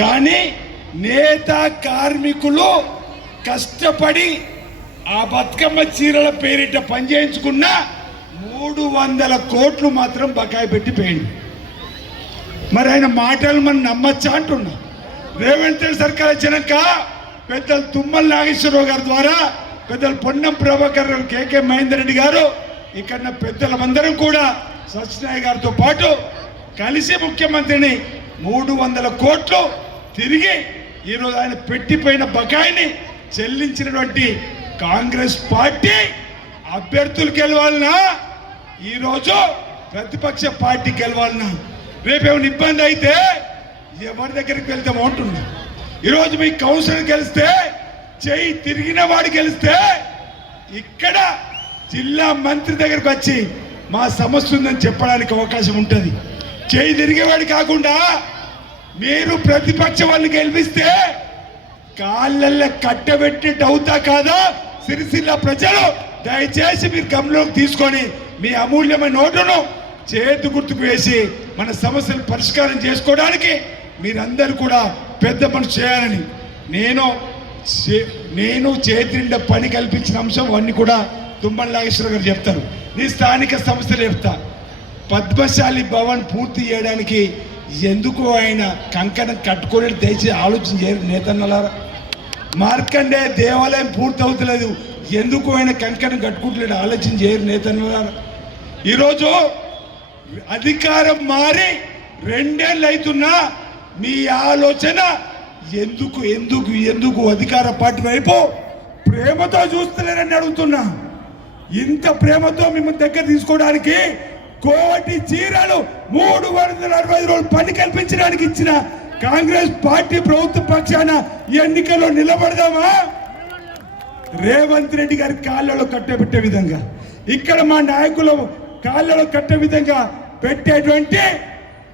కానీ నేత కార్మికులు కష్టపడి ఆ బతుకమ్మ చీరల పేరిట పనిచేయించుకున్న 300 కోట్లు మాత్రం బకాయి పెట్టి పోయింది. మరి ఆయన మాటలు మనం నమ్మచ్చా అంటున్నా. రేవంత్ రెడ్డి సర్కార్ వచ్చినాక పెద్దలు తుమ్మల నాగేశ్వరరావు గారి ద్వారా పెద్దలు పొన్నం ప్రభాకర్ రావు, కేకే మహేందర్ రెడ్డి గారు, ఇక్కడ పెద్దలందరం కూడా సత్యనారాయణ గారితో పాటు కలిసి ముఖ్యమంత్రిని 300 కోట్లు తిరిగి ఈరోజు ఆయన పెట్టిపోయిన బకాయిని చెల్లించినటువంటి కాంగ్రెస్ పార్టీ అభ్యర్థులు గెలవాలన్నా, ఈరోజు ప్రతిపక్ష పార్టీ గెలవాలన్నా, రేపేమైనా ఇబ్బంది అయితే ఎవరి దగ్గరికి వెళ్తామో అంటున్నా. ఈరోజు మీ కౌన్సిలర్ గెలిస్తే, చెయ్యి తిరిగిన వాడు గెలిస్తే ఇక్కడ జిల్లా మంత్రి దగ్గరకు వచ్చి మా సమస్య ఉందని చెప్పడానికి అవకాశం ఉంటుంది. చెయ్యి తిరిగేవాడు కాకుండా మీరు ప్రతిపక్ష వాళ్ళని గెలిపిస్తే కాళ్ళల్లో కట్టబెట్టినట్టు అవుతా కాదా? సిరిసిల్ల ప్రజలు దయచేసి మీరు గమనంలోకి తీసుకొని మీ అమూల్యమైన ఓటును చేతి గుర్తుకు వేసి మన సమస్యలు పరిష్కారం చేసుకోవడానికి మీరందరూ కూడా పెద్ద పని చేయాలని నేను చేతి నిండా పని కల్పించిన అంశం అన్ని కూడా తుమ్మల నాగేశ్వర గారు చెప్తారు. నీ స్థానిక సమస్యలు చెప్తా. పద్మశాలి భవన్ పూర్తి చేయడానికి ఎందుకు ఆయన కంకణం కట్టుకోలేడు? దయచేసి ఆలోచన చేయరు నేతన్నలారా. మార్కండే దేవాలయం పూర్తి అవుతలేదు, ఎందుకు ఆయన కంకణం కట్టుకుంటలేడు? ఆలోచన చేయరు నేతన్నలారా. ఈరోజు అధికారం మారి 2 ఏళ్ళు అవుతున్నా మీ ఆలోచన ఎందుకు ఎందుకు ఎందుకు అధికార పార్టీ వైపు ప్రేమతో చూస్తలేరని అడుగుతున్నా. ఇంత ప్రేమతో మిమ్మల్ని దగ్గర తీసుకోవడానికి 1 కోటి చీరలు 365 రోజులు పని కల్పించడానికి ఇచ్చిన కాంగ్రెస్ పార్టీ ప్రభుత్వ పక్షాన ఈ ఎన్నికల్లో నిలబడదామా? రేవంత్ రెడ్డి గారి కాళ్ళలో కట్టబెట్టే విధంగా, ఇక్కడ మా నాయకులు కాళ్ళలో కట్టే విధంగా పెట్టేటువంటి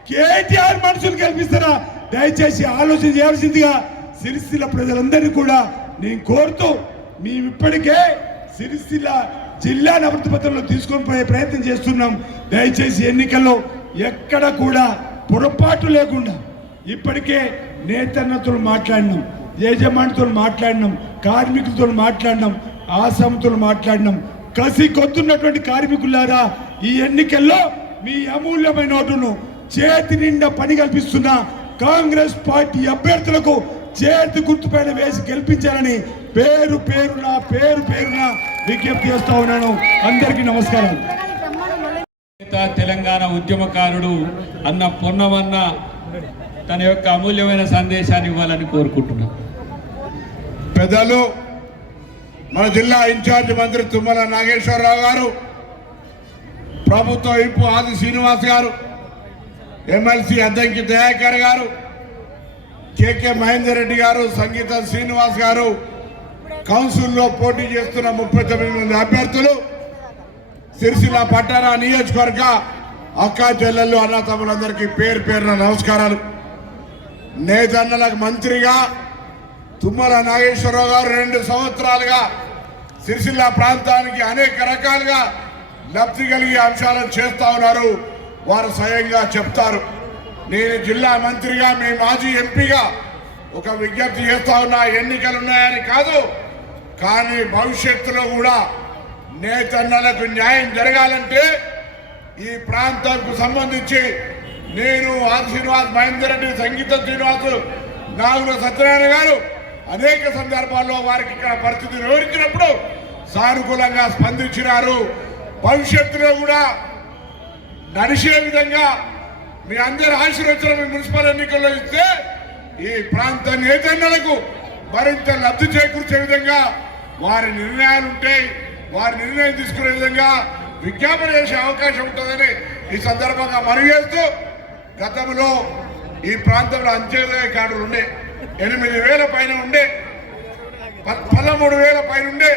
కేటీఆర్ మనుషులు కల్పిస్తారా? దయచేసి ఆలోచన చేయాల్సిందిగా సిరిసిల్ల ప్రజలందరినీ కూడా నేను కోరుతూ, మేము ఇప్పటికే సిరిసిల్ల జిల్లాను అభివృద్ధి పత్రంలో తీసుకొని పోయే ప్రయత్నం చేస్తున్నాం. దయచేసి ఎన్నికల్లో ఎక్కడ కూడా పొరపాటు లేకుండా ఇప్పటికే నేతన్నతో మాట్లాడినాం, యజమానితో మాట్లాడినాం, కార్మికులతో మాట్లాడినాం, ఆసాముతో మాట్లాడినాం. కసి కొద్దున్నటువంటి కార్మికులారా, ఈ ఎన్నికల్లో మీ అమూల్యమైన ఓటును చేతి నిండా పని కల్పిస్తున్న కాంగ్రెస్ పార్టీ అభ్యర్థులకు చేతి గుర్తుపైన వేసి గెలిపించాలని పేరు పేరున విజ్ఞప్తి చేస్తా ఉన్నాను. అందరికీ నమస్కారం. తెలంగాణ ఉద్యమకారుడు అన్న పొన్నమన్న తన యొక్క అమూల్యమైన సందేశాన్ని ఇవ్వాలని కోరుకుంటున్నాను. పెద్దలు మన జిల్లా ఇన్ఛార్జ్ మంత్రి తుమ్మల నాగేశ్వరరావు గారు, ప్రభుత్వ విప్ ఆది శ్రీనివాస్ గారు, ఎమ్మెల్సీ అద్దంకి దయాకర్ గారు, కేకే మహేందర్ రెడ్డి గారు, సంగీత శ్రీనివాస్ గారు, కౌన్సిల్లో పోటీ చేస్తున్న 39 మంది అభ్యర్థులు, సిరిసిల్ల పట్టణ నియోజకవర్గ అక్కా చెల్లెళ్ళు అన్న తమ్ములందరికీ పేరు పేరున నమస్కారాలు. నేతన్నలకు మంత్రిగా తుమ్మల నాగేశ్వరరావు గారు 2 సంవత్సరాలుగా సిరిసిల్ల ప్రాంతానికి అనేక రకాలుగా లబ్ధి కలిగే అంశాలను చేస్తా ఉన్నారు. వారు స్వయంగా చెప్తారు. నేను జిల్లా మంత్రిగా, మీ మాజీ ఎంపీగా ఒక విజ్ఞప్తి చేస్తా ఉన్నా. ఎన్నికలు ఉన్నాయని కాదు, కానీ భవిష్యత్తులో కూడా నేతన్నలకు న్యాయం జరగాలంటే ఈ ప్రాంతానికి సంబంధించి నేను ఆది శ్రీనివాస్, మహేందర్ రెడ్డి, సంగీత శ్రీనివాస్, నాగుల సత్యనారాయణ గారు అనేక సందర్భాల్లో వారికి ఇక్కడ పరిస్థితిని వివరించినప్పుడు సానుకూలంగా స్పందించినారు. భవిష్యత్తులో కూడా నడిచే విధంగా మీ అందరి ఆశీర్వచనం మున్సిపల్ ఎన్నికల్లో ఇస్తే ఈ ప్రాంత నేతన్నలకు మరింత లబ్ధి చేకూర్చే విధంగా వారి నిర్ణయాలు ఉంటాయి. వారి నిర్ణయం తీసుకునే విధంగా విజ్ఞాపన చేసే అవకాశం ఉంటుందని ఈ సందర్భంగా మనవి చేస్తూ, గతంలో ఈ ప్రాంతంలో అంత్యోదయ కార్డులు ఉండే 8,000 పైన ఉండే, 13,000 పైన ఉండే,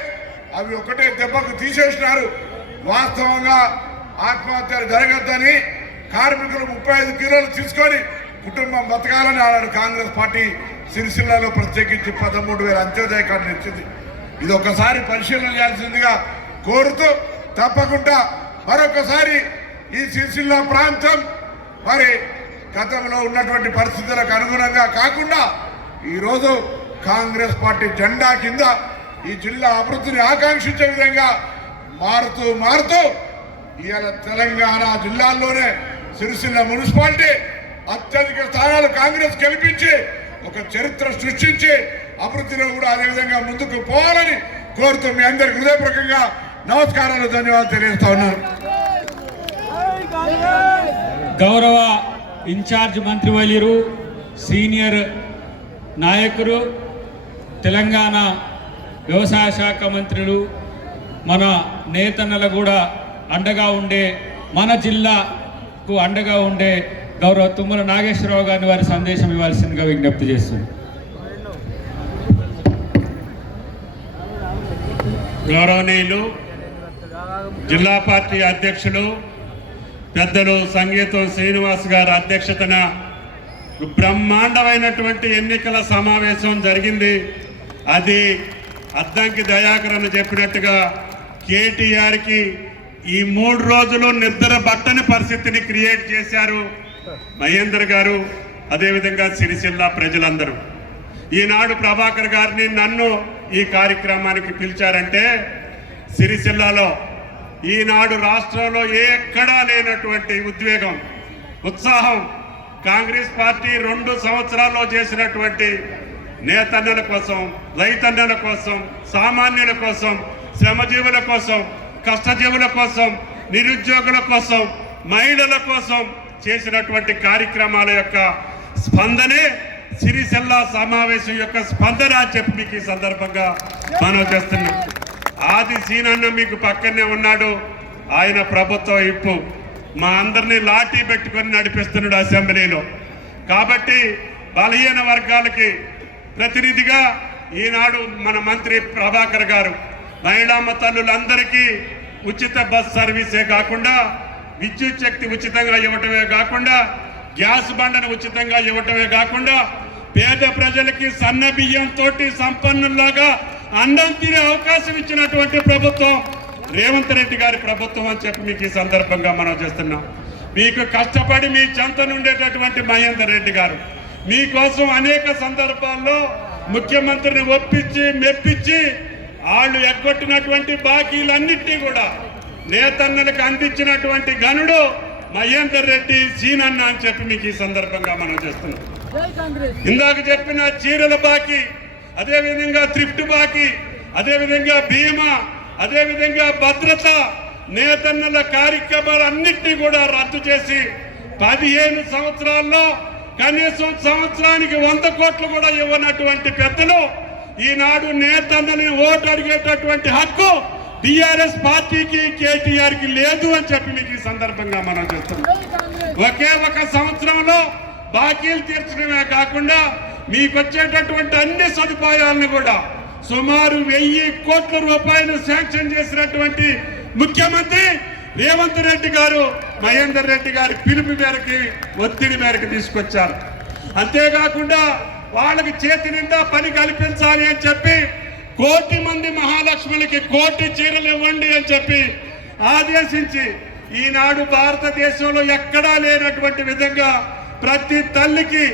అవి ఒకటే దెబ్బకు తీసేసినారు. వాస్తవంగా ఆత్మహత్యలు జరగద్దని కార్మికులు 35 కిలోలు తీసుకొని కుటుంబం బతకాలని ఆనాడు కాంగ్రెస్ పార్టీ సిరిసిల్లలో ప్రత్యేకించి 13,000 అంత్యోదయ కార్డులు ఇచ్చింది. ఇది ఒకసారి పరిశీలన చేయాల్సిందిగా కోరుతూ, తప్పకుండా మరొకసారి ఈ సిరిసిల్ల ప్రాంతం మరి గతంలో ఉన్నటువంటి పరిస్థితులకు అనుగుణంగా కాకుండా ఈరోజు కాంగ్రెస్ పార్టీ జెండా కింద ఈ జిల్లా అభివృద్ధిని ఆకాంక్షించే విధంగా మారుతూ ఇవాళ తెలంగాణ జిల్లాల్లోనే సిరిసిల్ల మున్సిపాలిటీ అత్యధిక స్థానాలు కాంగ్రెస్ గెలిపించి ఒక చరిత్ర సృష్టించి అభివృద్ధిలో కూడా అదేవిధంగా ముందుకు పోవాలని కోరుతూ మీ అందరికి హృదయపూర్వకంగా నమస్కారాలు, ధన్యవాదాలు తెలియజేస్తా ఉన్నాను. గౌరవ ఇన్ఛార్జ్ మంత్రివర్యులు, సీనియర్ నాయకులు, తెలంగాణ వ్యవసాయ శాఖ మంత్రులు, మన నేతన్నలు కూడా అండగా ఉండే, మన జిల్లాకు అండగా ఉండే గౌరవ తుమ్మల నాగేశ్వరరావు గారిని వారి సందేశం ఇవ్వాల్సిందిగా విజ్ఞప్తి చేస్తుంది. గౌరవనీయులు జిల్లా పార్టీ అధ్యక్షులు పెద్దలు సంగీతం శ్రీనివాస్ గారి అధ్యక్షతన బ్రహ్మాండమైనటువంటి ఎన్నికల సమావేశం జరిగింది. అది అద్దంకి దయాకరణ చెప్పినట్టుగా కేటీఆర్కి ఈ 3 రోజులు నిద్ర పట్టని పరిస్థితిని క్రియేట్ చేశారు మహేందర్ గారు, అదేవిధంగా సిరిసిల్ల ప్రజలందరూ. ఈనాడు ప్రభాకర్ గారిని నన్ను ఈ కార్యక్రమానికి పిలిచారంటే సిరిసిల్లలో ఈనాడు రాష్ట్రంలో ఎక్కడా లేనటువంటి ఉద్వేగం, ఉత్సాహం కాంగ్రెస్ పార్టీ 2 సంవత్సరాల్లో చేసినటువంటి నేతన్నల కోసం, రైతన్నల కోసం, సామాన్యుల కోసం, శ్రమజీవుల కోసం, కష్టజీవుల కోసం, నిరుద్యోగుల కోసం, మహిళల కోసం చేసినటువంటి కార్యక్రమాల యొక్క స్పందనే సిరిసిల్ల సమావేశం యొక్క స్పందన అని చెప్పి మీకు ఈ సందర్భంగా మనం చేస్తున్నాం. ఆది సీనన్న మీకు పక్కనే ఉన్నాడు, ఆయన ప్రభుత్వ ఇప్పు మా అందరినీ లాఠీ పెట్టుకొని నడిపిస్తున్నాడు అసెంబ్లీలో. కాబట్టి బలహీన వర్గాలకి ప్రతినిధిగా ఈనాడు మన మంత్రి ప్రభాకర్ గారు మహిళా తల్లులందరికీ ఉచిత బస్ సర్వీసే కాకుండా, విద్యుత్ శక్తి ఉచితంగా ఇవ్వటమే కాకుండా, గ్యాస్ బండను ఉచితంగా ఇవ్వటమే కాకుండా, పేద ప్రజలకి సన్న బియ్యంతో సంపన్నుల్లాగా అన్నం తినే అవకాశం ఇచ్చినటువంటి ప్రభుత్వం రేవంత్ రెడ్డి గారి ప్రభుత్వం అని చెప్పి మీకు ఈ సందర్భంగా మనం చేస్తున్నాం. మీకు కష్టపడి మీ చెంత నుండేటటువంటి మహేందర్ రెడ్డి గారు మీకోసం అనేక సందర్భాల్లో ముఖ్యమంత్రిని ఒప్పించి మెప్పించి వాళ్ళు ఎగ్గొట్టినటువంటి బాకీలన్నింటినీ కూడా నేతన్నలకు అందించినటువంటి గనుడు మహేందర్ రెడ్డి సీనన్న అని చెప్పి మీకు ఈ సందర్భంగా మనం చేస్తున్నాం. ఇందాక చెప్పిన చీరల బాకీ, అదేవిధంగా థ్రిఫ్ట్ బాకీ, అదేవిధంగా బీమా, అదేవిధంగా భద్రత, నేతన్నల కార్యక్రమాలన్నింటినీ కూడా రద్దు చేసి 15 సంవత్సరాల్లో కనీసం సంవత్సరానికి 100 కోట్లు కూడా ఇవ్వనటువంటి పెద్దలు ఈనాడు నేతన్నని ఓటు అడిగేటటువంటి హక్కు టిఆర్ఎస్ పార్టీకి, కేటీఆర్కి లేదు అని చెప్పి మీకు ఈ సందర్భంగా మనం చేస్తున్నాం. ఒకే ఒక సంవత్సరంలో బాకీలు తీర్చడమే కాకుండా మీకు వచ్చేటటువంటి అన్ని సదుపాయాలను కూడా సుమారు 1000 కోట్ల రూపాయలు శాంక్షన్ చేసినటువంటి ముఖ్యమంత్రి రేవంత్ రెడ్డి గారు మహేందర్ రెడ్డి గారి పిలుపు మేరకు, ఒత్తిడి మేరకు తీసుకొచ్చారు. అంతేకాకుండా వాళ్ళకి చేతి నిండా పని కల్పించాలి అని చెప్పి 1 కోటి మంది మహాలక్ష్ములకి 1 కోటి చీరలు ఇవ్వండి అని చెప్పి ఆదేశించి ఈనాడు భారతదేశంలో ఎక్కడా లేనటువంటి విధంగా ప్రతి తల్లికి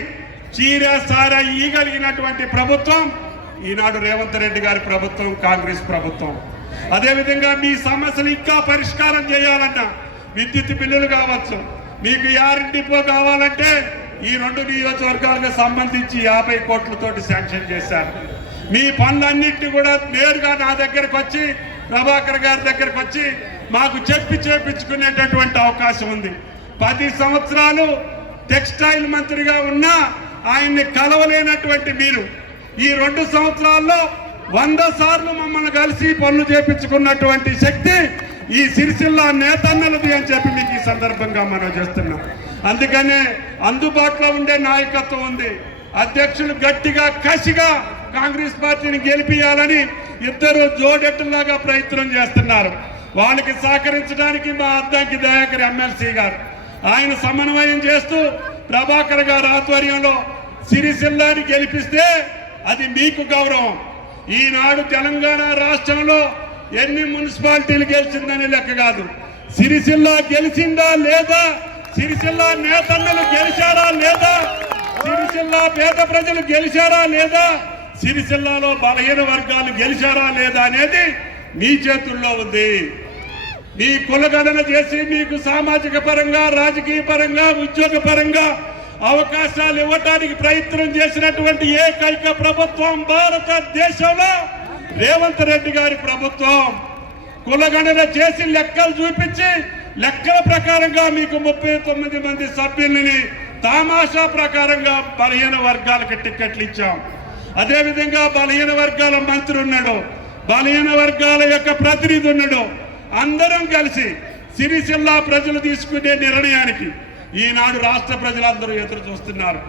చీర సార ఇవ్వగలిగినటువంటి ప్రభుత్వం ఈనాడు రేవంత్ రెడ్డి గారి ప్రభుత్వం, కాంగ్రెస్ ప్రభుత్వం. అదేవిధంగా మీ సమస్యలు ఇంకా పరిష్కారం చేయాలన్నా విద్యుత్ బిల్లులు కావచ్చు, మీకు యారింటిపో కావాలంటే ఈ 2 నియోజకవర్గాలకు సంబంధించి 50 కోట్లతోటి శాంక్షన్ చేశారు. మీ పనులన్నింటినీ కూడా నేరుగా నా దగ్గరకు వచ్చి, ప్రభాకర్ గారి దగ్గరకు వచ్చి మాకు చెప్పి చేపించుకునేటటువంటి అవకాశం ఉంది. 10 సంవత్సరాలు టెక్స్టైల్ మంత్రిగా ఉన్నా ఆయన్ని కలవలేనటువంటి మీరు ఈ 2 సంవత్సరాల్లో 100 సార్లు మమ్మల్ని కలిసి పనులు చేపించుకున్నటువంటి శక్తి ఈ సిరిసిల్ల నేతన్నలది అని చెప్పి మీకు ఈ సందర్భంగా మనం చేస్తున్నాం. అందుకనే అందుబాటులో ఉండే నాయకత్వం ఉంది. అధ్యక్షులు గట్టిగా కసిగా కాంగ్రెస్ పార్టీని గెలిపియాలని ఇద్దరు జోడెట్టులాగా ప్రయత్నం చేస్తున్నారు. వాళ్ళకి సహకరించడానికి మా అద్దంకి దయాకర్ ఎమ్మెల్సీ గారు ఆయన సమన్వయం చేస్తూ ప్రభాకర్ గారి ఆధ్వర్యంలో సిరిసిల్లాని గెలిపిస్తే అది మీకు గౌరవం. ఈనాడు తెలంగాణ రాష్ట్రంలో ఎన్ని మున్సిపాలిటీలు గెలిచిందని లెక్క కాదు, సిరిసిల్ల గెలిచిందా లేదా సిరిసిల్ల నేతన్నలు గెలిచారా లేదా? సిరిసిల్ల పేద ప్రజలు గెలిచారా లేదా? సిరిసిల్లలో బలహీన వర్గాలు గెలిచారా లేదా అనేది మీ చేతుల్లో ఉంది. మీ కులగణన చేసి మీకు సామాజిక పరంగా, రాజకీయ పరంగా, ఉద్యోగ పరంగా అవకాశాలు ఇవ్వటానికి ప్రయత్నం చేసినటువంటి ఏకైక ప్రభుత్వం భారతదేశంలో రేవంత్ రెడ్డి గారి ప్రభుత్వం. కులగణన చేసి లెక్కలు చూపించి లెక్కల ప్రకారంగా మీకు 39 మంది సభ్యులని తామాషా ప్రకారంగా బలహీన వర్గాలకు టిక్కెట్లు ఇచ్చాం. అదేవిధంగా బలహీన వర్గాల మంత్రి ఉన్నాడు, బలహీన వర్గాల యొక్క ప్రతినిధి ఉన్నాడు. అందరం కలిసి సిరిసిల్ల ప్రజలు తీసుకునే నిర్ణయానికి ఈనాడు రాష్ట్ర ప్రజలందరూ ఎదురు చూస్తున్నారు.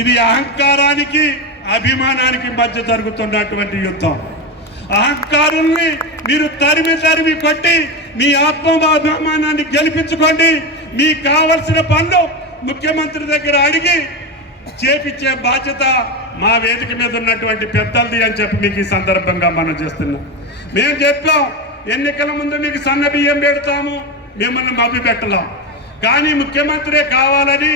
ఇది అహంకారానికి అభిమానానికి మధ్య జరుగుతున్నటువంటి యుద్ధం. అహంకారుల్ని మీరు తరిమి కొట్టి మీ ఆత్మాభిమానాన్ని గెలిపించుకోండి. మీకు కావలసిన పనులు ముఖ్యమంత్రి దగ్గర అడిగి చేపించే బాధ్యత మా వేదిక మీద ఉన్నటువంటి పెద్దలది అని చెప్పి మీకు ఈ సందర్భంగా మనం చేస్తున్నాం. మేము చెప్పాం, ఎన్నికల ముందు మీకు సన్న బియ్యం పెడతాము, మిమ్మల్ని మభ్య పెట్టలాం. కానీ ముఖ్యమంత్రి కావాలని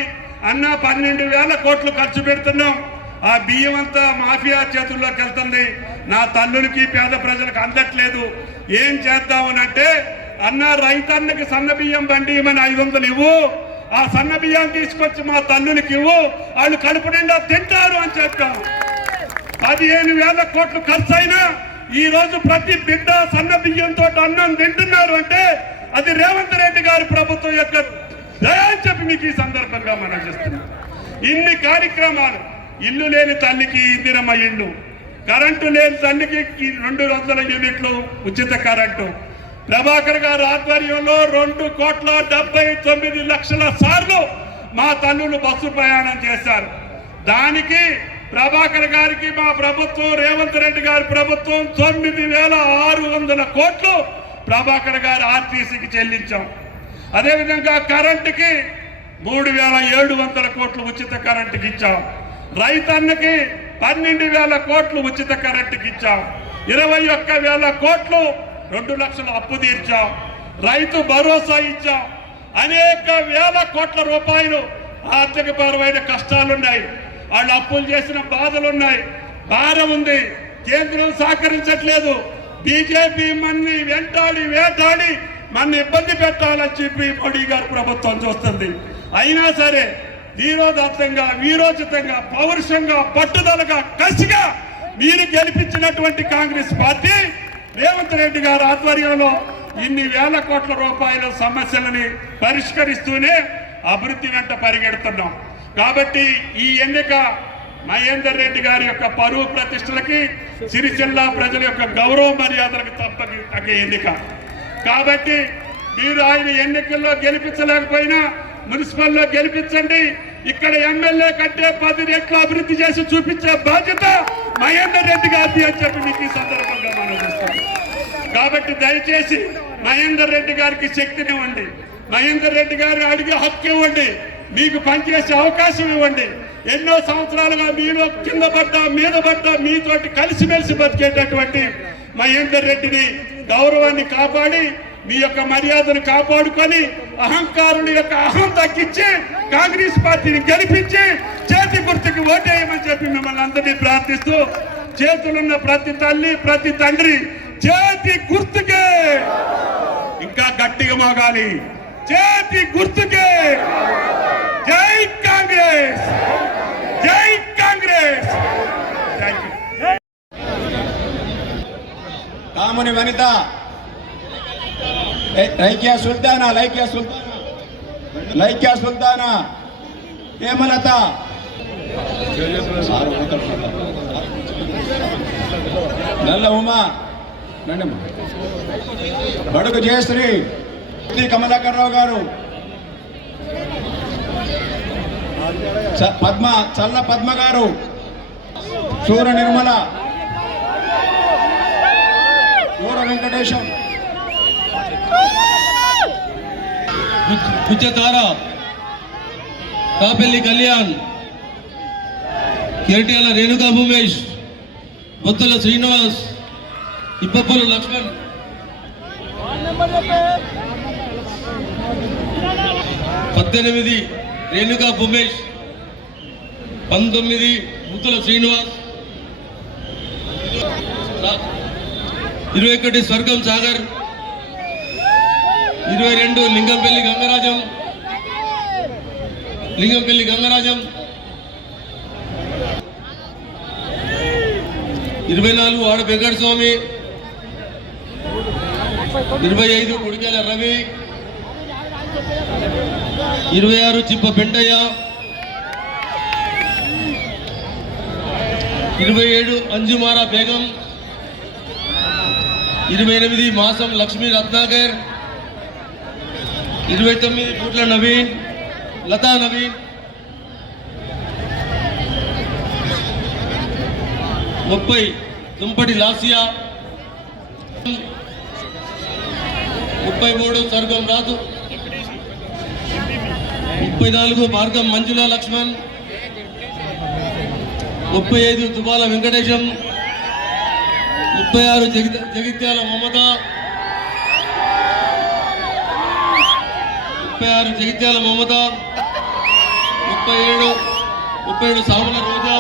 అన్న 12,000 కోట్లు ఖర్చు పెడుతున్నాం. ఆ బియ్యం అంతా మాఫియా చేతుల్లోకి వెళ్తుంది. నా తల్లులకి పేద ప్రజలకు అందట్లేదు. ఏం చేద్దామనంటే, అన్న రైతన్నకి సన్న బియ్యం బండి ఇవ్వమని 500 ఇవ్వు, ఆ సన్న బియ్యం తీసుకొచ్చి మా తల్లులకి ఇవ్వు, వాళ్ళు కడుపు నిండా తింటారు అని చెప్పాం. 15,000 కోట్లు ఖర్చు అయినా ఈ రోజు ప్రతి బిడ్డ సన్న బియ్యంతో అన్నం తింటున్నారు అంటే అది రేవంత్ రెడ్డి గారి ప్రభుత్వం యొక్క దయ అని చెప్పి మీకు ఈ సందర్భంగా మనం చేస్తున్నాం. ఇన్ని కార్యక్రమాలు, ఇల్లు లేని తల్లికి ఇందిరమ్మ ఇల్లు, కరెంటు లేని తల్లికి 200 యూనిట్లు ఉచిత కరెంటు, ప్రభాకర్ గారి ఆధ్వర్యంలో 2,79,00,000 సార్లు మా తల్లులు బస్సు ప్రయాణం చేశారు. దానికి ప్రభాకర్ గారికి మా ప్రభుత్వం, రేవంత్ రెడ్డి గారి ప్రభుత్వం 9,600 కోట్లు ప్రభాకర్ గారి ఆర్టీసీకి చెల్లించాం. అదేవిధంగా కరెంటుకి 3,700 కోట్లు ఉచిత కరెంటుకి ఇచ్చాం. రైతన్నకి 12,000 కోట్లు ఉచిత కరెంటుకి ఇచ్చాం. 21,000 కోట్లు 2 లక్షల అప్పు తీర్చాం. రైతు భరోసా ఇచ్చాం. అనేక వేల కోట్ల రూపాయలు ఆర్థికపరమైన కష్టాలున్నాయి. వాళ్ళు అప్పులు చేసిన బాధలున్నాయి, భారం ఉంది. కేంద్రం సహకరించట్లేదు. బీజేపీ మన్ని వేటాడి మన ఇబ్బంది పెట్టాలని చెప్పి మోడీ గారి ప్రభుత్వం చూస్తుంది. అయినా సరే ధీరోదత్తంగా, వీరోచితంగా, పౌరుషంగా, పట్టుదలగా, కసిగా మీరు గెలిపించినటువంటి కాంగ్రెస్ పార్టీ రేవంత్ రెడ్డి గారి ఆధ్వర్యంలో ఇన్ని వేల కోట్ల రూపాయల సమస్యలని పరిష్కరిస్తూనే అభివృద్ధి వెంట పరిగెడుతున్నాం. కాబట్టి ఈ ఎన్నిక మహేందర్ రెడ్డి గారి యొక్క పరువు ప్రతిష్టలకి, సిరిసిల్ల ప్రజల యొక్క గౌరవ మర్యాదలకు తగ్గ ఎన్నిక. కాబట్టి మీరు ఆయన ఎన్నికల్లో గెలిపించలేకపోయినా మున్సిపల్లో గెలిపించండి. ఇక్కడ ఎమ్మెల్యే కంటే 10 రెట్లు అభివృద్ధి చేసి చూపించే బాధ్యత మహేందర్ రెడ్డి గారిది అని చెప్పి మీకు ఈ సందర్భంగా మనం చేస్తాం. కాబట్టి దయచేసి మహేందర్ రెడ్డి గారికి శక్తినివ్వండి, మహేందర్ రెడ్డి గారు అడిగే హక్కు ఇవ్వండి, మీకు పనిచేసే అవకాశం ఇవ్వండి. ఎన్నో సంవత్సరాలుగా మీరు కింద పడ్డా మీద పడ్డా మీతోటి కలిసిమెలిసి బతికేటటువంటి మహేందర్ రెడ్డిని గౌరవాన్ని కాపాడి, మీ యొక్క మర్యాదను కాపాడుకొని, అహంకారుల యొక్క అహం తగ్గించి కాంగ్రెస్ పార్టీని గెలిపించి చేతి గుర్తుకి ఓటేయమని చెప్పి మిమ్మల్ని అందరినీ ప్రార్థిస్తూ, చేతులున్న ప్రతి తల్లి, ప్రతి తండ్రి చేతి గుర్తుకే, ఇంకా గట్టిగా మోగాలి, చేతి గుర్తుకే. జై కాంగ్రెస్, జై కాంగ్రెస్. కామని వనిత, లైక్యా సుల్తానా, లైక్యా సుల్తానా, హేమలత, నల్ల ఉమా, బడుగు జయశ్రీ, కమలాకర్ రావు గారు, చల్ల పద్మ గారు, సూర నిర్మల, సూర వెంకటేశం, ముచ్చతార, కాపెల్లి కళ్యాణ్, కిరటియాల రేణుకా భూమేష్, బొత్తుల శ్రీనివాస్, ఇప్పప్పుల లక్ష్మణ్, 18 రేణుకా భూమేష్, 19 ముత్తుల శ్రీనివాస్, 21 స్వర్గం సాగర్, 22 లింగంపల్లి గంగరాజం, 24 వాడ వెంకట స్వామి, 25 కుడికాల రవి, 26 చిప్ప పెంటయ్య, 27 అంజుమారా బేగం, 28 మాసం లక్ష్మీ రత్నాకర్, 29 పుట్ల నవీన్, లతా నవీన్, 30 దుంపటి లాసియా, 33 స్వర్గం రాజు, 34 మార్గం మంజుల లక్ష్మణ్, 35 దుబాల వెంకటేశం, 36 జగిత్యాల మమత, 37 సాముల రోజా,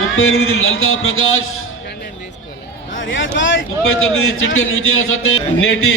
38 లలితా ప్రకాష్, 39 చిట్కెన్ విజయ సత్య. నేటి